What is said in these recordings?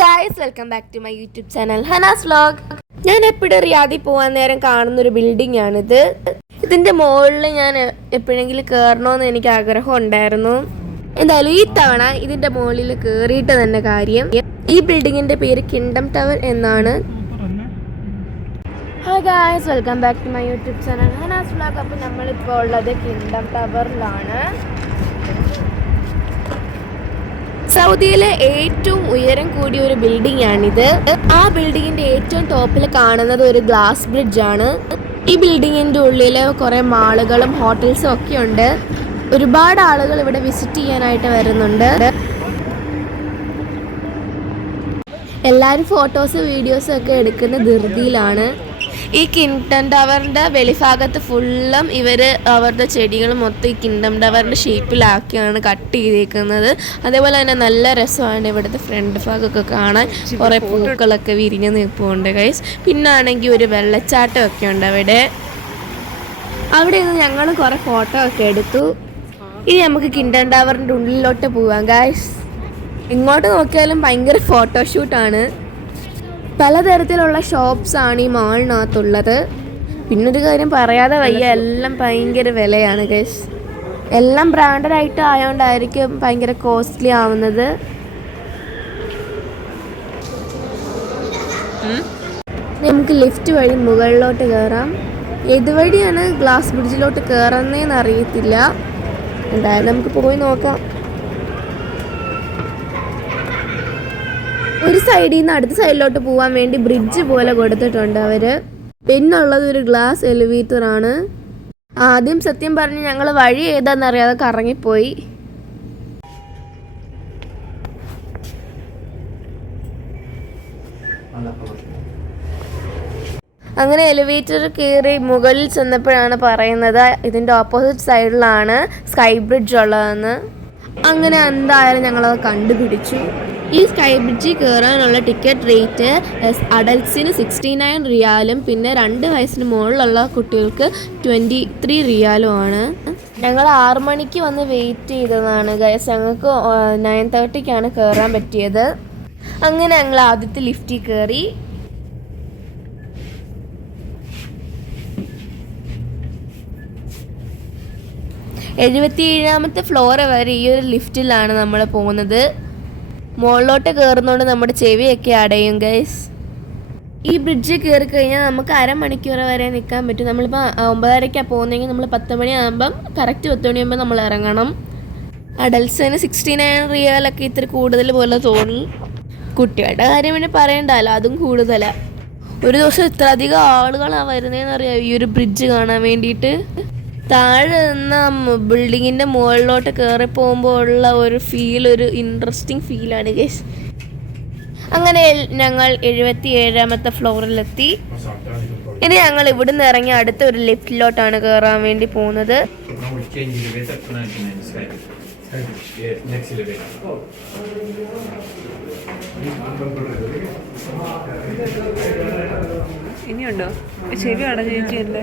Guys welcome back to my YouTube channel Hanas vlog ഞാൻ എപ്പോഴും റിയാദിൽ പോകാൻ നേരം കാണുന്ന ഒരു ബിൽഡിംഗ് ആണിത്. ഇതിന്റെ മുകളിൽ ഞാൻ എപ്പോഴെങ്കിലും കയറണമെന്ന് എനിക്ക് ആഗ്രഹം ഉണ്ടായിരുന്നു. എന്തായാലും ഈ തവണ ഇതിന്റെ മുകളിൽ കയറിയിട്ട് തന്നെ കാര്യം. ഈ ബിൽഡിങ്ങിന്റെ പേര് കിങ്ഡം ടവർ എന്നാണ്. Hi guys welcome back to my YouTube channel Hanas vlog അപ്പോൾ നമ്മളിപ്പോൾ ഉള്ളത് കിങ്ഡം ടവറിലാണ് സൗദിയിലെ ഏറ്റവും ഉയരം കൂടിയ ഒരു ബിൽഡിംഗ് ആണിത് ആ ബിൽഡിങ്ങിന്റെ ഏറ്റവും ടോപ്പിൽ കാണുന്നത് ഒരു ഗ്ലാസ് ബ്രിഡ്ജ് ആണ് ഈ ബിൽഡിങ്ങിന്റെ ഉള്ളിൽ കുറെ മാളുകളും ഹോട്ടൽസും ഒക്കെ ഉണ്ട് ഒരുപാട് ആളുകൾ ഇവിടെ വിസിറ്റ് ചെയ്യാനായിട്ട് വരുന്നുണ്ട്. എല്ലാവരും ഫോട്ടോസ് വീഡിയോസും ഒക്കെ എടുക്കുന്ന ധൃതിയിലാണ്. ഈ കിങ്ഡം ടവറിന്റെ വെളിഭാഗത്ത് ഫുള്ളും ഇവർ അവരുടെ ചെടികൾ മൊത്തം ഈ കിങ്ഡം ടവറിന്റെ ഷേപ്പിലാക്കിയാണ് കട്ട് ചെയ്തേക്കുന്നത്. അതേപോലെ തന്നെ നല്ല രസമാണ് ഇവിടുത്തെ ഫ്രണ്ട് ഭാഗമൊക്കെ കാണാൻ. കുറേ പൂക്കളൊക്കെ വിരിഞ്ഞ് നിൽപ്പുണ്ട് ഗൈസ് പിന്നാണെങ്കിൽ ഒരു വെള്ളച്ചാട്ടം ഒക്കെ ഉണ്ട് അവിടെ. അവിടെ നിന്ന് ഞങ്ങൾ കുറേ ഫോട്ടോ ഒക്കെ എടുത്തു. ഇനി നമുക്ക് കിങ്ഡം ടവറിന്റെ ഉള്ളിലോട്ട് പോവാം ഗൈസ് ഇങ്ങോട്ട് നോക്കിയാലും ഭയങ്കര ഫോട്ടോഷൂട്ടാണ് പലതരത്തിലുള്ള ആണ് ഈ മാളിനകത്തുള്ളത് പിന്നൊരു കാര്യം പറയാതെ വയ്യ എല്ലാം ഭയങ്കര വിലയാണ് കേസ് എല്ലാം ബ്രാൻഡഡ് ആയിട്ട് ആയതുകൊണ്ടായിരിക്കും ഭയങ്കര കോസ്റ്റ്ലി ആവുന്നത്. നമുക്ക് ലിഫ്റ്റ് വഴി മുകളിലോട്ട് കയറാം ഏതുവഴിയാണ് ഗ്ലാസ് ബ്രിഡ്ജിലോട്ട് കയറുന്നതെന്ന് അറിയത്തില്ല. എന്തായാലും നമുക്ക് പോയി നോക്കാം. ഒരു സൈഡിൽ നിന്ന് അടുത്ത സൈഡിലോട്ട് പോകാൻ വേണ്ടി ബ്രിഡ്ജ് പോലെ കൊടുത്തിട്ടുണ്ട് അവർ. പിന്നുള്ളത് ഒരു ഗ്ലാസ് എലിവേറ്റർ ആണ്. ആദ്യം സത്യം പറഞ്ഞ് ഞങ്ങൾ വഴി ഏതാണെന്നറിയാതെ കറങ്ങിപ്പോയി. അങ്ങനെ എലിവേറ്റർ കയറി മുകളിൽ ചെന്നപ്പോഴാണ് പറയുന്നത് ഇതിന്റെ ഓപ്പോസിറ്റ് സൈഡിലാണ് സ്കൈ ബ്രിഡ്ജ് ഉള്ളതെന്ന്. അങ്ങനെ എന്തായാലും ഞങ്ങളത് കണ്ടുപിടിച്ചു. ഈ സ്കൈ ബ്രിഡ്ജിൽ കയറാനുള്ള ടിക്കറ്റ് റേറ്റ് അഡൽട്ട്സിന് സിക്സ്റ്റി നയൻ റിയാലും പിന്നെ രണ്ട് വയസ്സിന് മുകളിലുള്ള കുട്ടികൾക്ക് ട്വന്റി ത്രീ റിയാലും ആണ്. ഞങ്ങൾ ആറ് മണിക്ക് വന്ന് വെയിറ്റ് ചെയ്തതാണ് ഗൈസ് ഞങ്ങൾക്ക് നയൻ തേർട്ടിക്കാണ് കയറാൻ പറ്റിയത്. അങ്ങനെ ഞങ്ങൾ ആദ്യത്തെ ലിഫ്റ്റിൽ കയറി എഴുപത്തി ഏഴാമത്തെ ഫ്ലോർ വരെ ഈ ഒരു ലിഫ്റ്റിലാണ് നമ്മൾ പോകുന്നത്. മുകളിലോട്ട് കയറുന്നതുകൊണ്ട് നമ്മുടെ ചെവിയൊക്കെ അടയും ഗൈസ് ഈ ബ്രിഡ്ജ് കയറി കഴിഞ്ഞാൽ നമുക്ക് അരമണിക്കൂർ വരെ നിൽക്കാൻ പറ്റും. നമ്മളിപ്പോൾ ഒമ്പതരയ്ക്കാണ് പോകുന്നതെങ്കിൽ നമ്മൾ പത്ത് മണിയാകുമ്പം കറക്റ്റ് പത്ത് മണിയാകുമ്പോൾ നമ്മൾ ഇറങ്ങണം. അഡൽസിന് സിക്സ്റ്റി നയൻ റിയാലൊക്കെ ഇത്തിരി കൂടുതൽ പോലെ തോന്നി. കുട്ടികളുടെ കാര്യം പിന്നെ പറയണ്ടല്ലോ അതും കൂടുതലാണ് ഒരു ദിവസം ഇത്ര അധികം ആളുകളാണ് വരുന്നതെന്ന് അറിയാം? ഈ ഒരു ബ്രിഡ്ജ് കാണാൻ വേണ്ടിയിട്ട്. താഴെ നിന്ന് ബിൽഡിങ്ങിന്റെ മുകളിലോട്ട് കയറി പോകുമ്പോൾ ഉള്ള ഒരു ഫീൽ ഒരു ഇൻട്രസ്റ്റിംഗ് ഫീലാണ് ഗേസ് അങ്ങനെ ഞങ്ങൾ എഴുപത്തി ഏഴാമത്തെ ഫ്ലോറിലെത്തി ഇനി ഞങ്ങൾ ഇവിടുന്ന് ഇറങ്ങി അടുത്ത ഒരു ലിഫ്റ്റിലോട്ടാണ് കയറാൻ വേണ്ടി പോകുന്നത്. ഇനിയുണ്ടോ? we ചേച്ചി elevator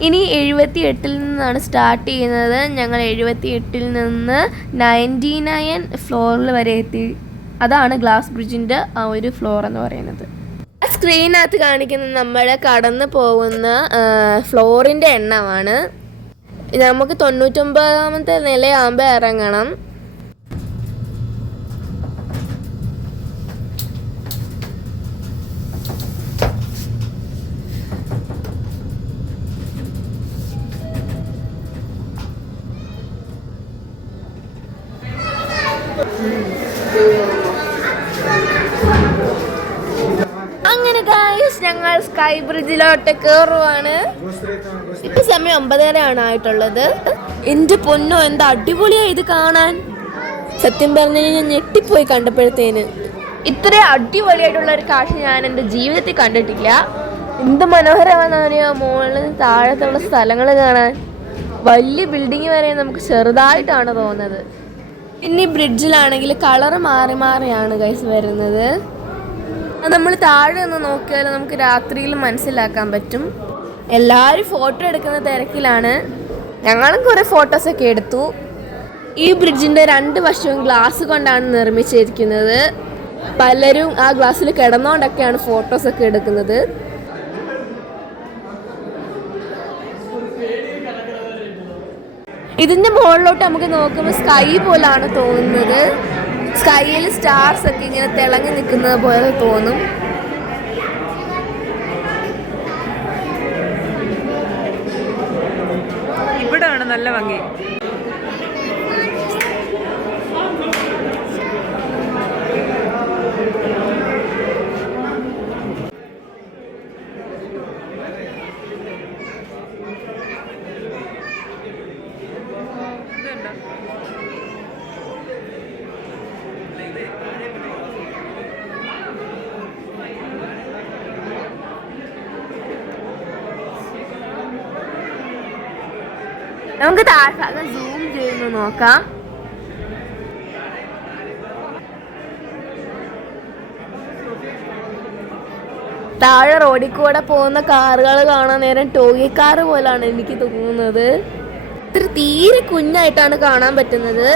ഇനി എഴുപത്തി എട്ടിൽ നിന്നാണ് സ്റ്റാർട്ട് ചെയ്യുന്നത്. ഞങ്ങൾ എഴുപത്തി എട്ടിൽ നിന്ന് നയന്റി നയൻ ഫ്ലോറിൽ വരെ എത്തി. അതാണ് ഗ്ലാസ് ബ്രിഡ്ജിന്റെ ആ ഒരു ഫ്ലോർ എന്ന് പറയുന്നത്. സ്ക്രീനകത്ത് കാണിക്കുന്ന നമ്മൾ കടന്നു പോകുന്ന ഫ്ലോറിന്റെ എണ്ണമാണ്. നമുക്ക് തൊണ്ണൂറ്റൊമ്പതാമത്തെ നിലയാകുമ്പോൾ ഇറങ്ങണം. അങ്ങനെ ഗായ്സ് ഞങ്ങൾ സ്കൈ ബ്രിഡ്ജിലോട്ട് കയറുവാണ് ഇപ്പൊ സമയം ഒമ്പതരയാണ് ആയിട്ടുള്ളത്. എന്റെ പൊന്നോ എന്താ അടിപൊളിയാ ഇത് കാണാൻ. സത്യം പറഞ്ഞു കഴിഞ്ഞാൽ ഞെട്ടിപ്പോയി കണ്ടപ്പോഴത്തേന്. ഇത്ര അടിപൊളിയായിട്ടുള്ള ഒരു കാഴ്ച ഞാൻ എന്റെ ജീവിതത്തിൽ കണ്ടിട്ടില്ല. എന്ത് മനോഹരമാണെന്ന് പറയുക മുകളിൽ താഴത്തുള്ള സ്ഥലങ്ങൾ കാണാൻ. വലിയ ബിൽഡിങ് വരെ നമുക്ക് ചെറുതായിട്ടാണ് തോന്നുന്നത്. പിന്നെ ബ്രിഡ്ജിലാണെങ്കിൽ കളർ മാറി മാറിയാണ് ഗൈസ് വരുന്നത്. അത് നമ്മൾ താഴെ ഒന്ന് നോക്കിയാൽ നമുക്ക് രാത്രിയിൽ മനസ്സിലാക്കാൻ പറ്റും. എല്ലാവരും ഫോട്ടോ എടുക്കുന്ന തിരക്കിലാണ്. ഞങ്ങളും കുറേ ഫോട്ടോസൊക്കെ എടുത്തു. ഈ ബ്രിഡ്ജിന്റെ രണ്ട് വശവും ഗ്ലാസ് കൊണ്ടാണ് നിർമ്മിച്ചിരിക്കുന്നത്. പലരും ആ ഗ്ലാസ്സിൽ കിടന്നുകൊണ്ടൊക്കെയാണ് ഫോട്ടോസൊക്കെ എടുക്കുന്നത്. ഇതിന്റെ മുകളിലോട്ട് നമുക്ക് നോക്കുമ്പോൾ സ്കൈ പോലാണ് തോന്നുന്നത്. സ്കൈയിൽ സ്റ്റാർസ് ഒക്കെ ഇങ്ങനെ തിളങ്ങി നിൽക്കുന്നത് പോലെ തോന്നും. ഇവിടാണ് നല്ല ഭംഗി. നമുക്ക് താഴ്ഭാഗം സൂം ചെയ്യുന്നു നോക്കാം. താഴെ റോഡിൽ കൂടെ പോകുന്ന കാറുകൾ കാണാൻ നേരം ടോയി കാർ പോലാണ് എനിക്ക് തോന്നുന്നത്. ഇത്ര തീരെ കുഞ്ഞായിട്ടാണ് കാണാൻ പറ്റുന്നത്.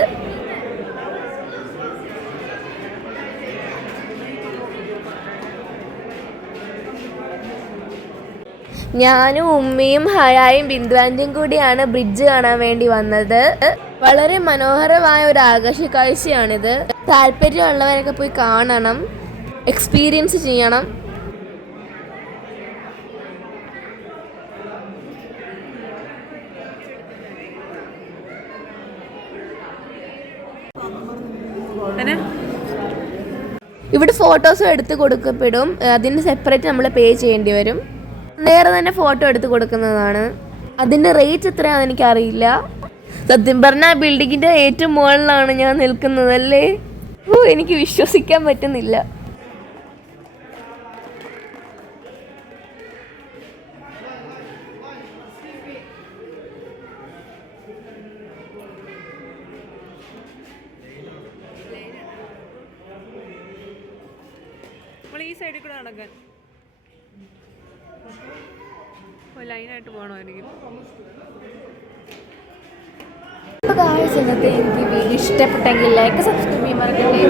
ഞാനും ഉമ്മയും ഹഴായും ബിന്ദുവാന്റെയും കൂടിയാണ് ബ്രിഡ്ജ് കാണാൻ വേണ്ടി വന്നത്. വളരെ മനോഹരമായ ഒരു ആകർഷ കാഴ്ചയാണിത് താല്പര്യമുള്ളവരൊക്കെ പോയി കാണണം. എക്സ്പീരിയൻസ് ചെയ്യണം. ഇവിടെ ഫോട്ടോസും എടുത്ത് കൊടുക്കപ്പെടും. അതിന് സെപ്പറേറ്റ് നമ്മൾ പേ ചെയ്യേണ്ടി വരും. നേരെ തന്നെ ഫോട്ടോ എടുത്ത് കൊടുക്കുന്നതാണ്. അതിന്റെ റേറ്റ് എത്രയാണെന്ന് എനിക്കറിയില്ല. സത്യം പറഞ്ഞാൽ ബിൽഡിങ്ങിന്റെ ഏറ്റവും മുകളിലാണ് ഞാൻ നിൽക്കുന്നത് അല്ലേ? ഓ എനിക്ക് വിശ്വസിക്കാൻ പറ്റുന്നില്ല. ഈ സൈഡിൽ കൂടെ നടക്കാൻ ഇന്നത്തെ എനിക്ക് വീഡിയോ ഇഷ്ടപ്പെട്ടെങ്കിൽ ലൈക്ക് സബ്സ്ക്രൈബ് മറക്കല്ലേ.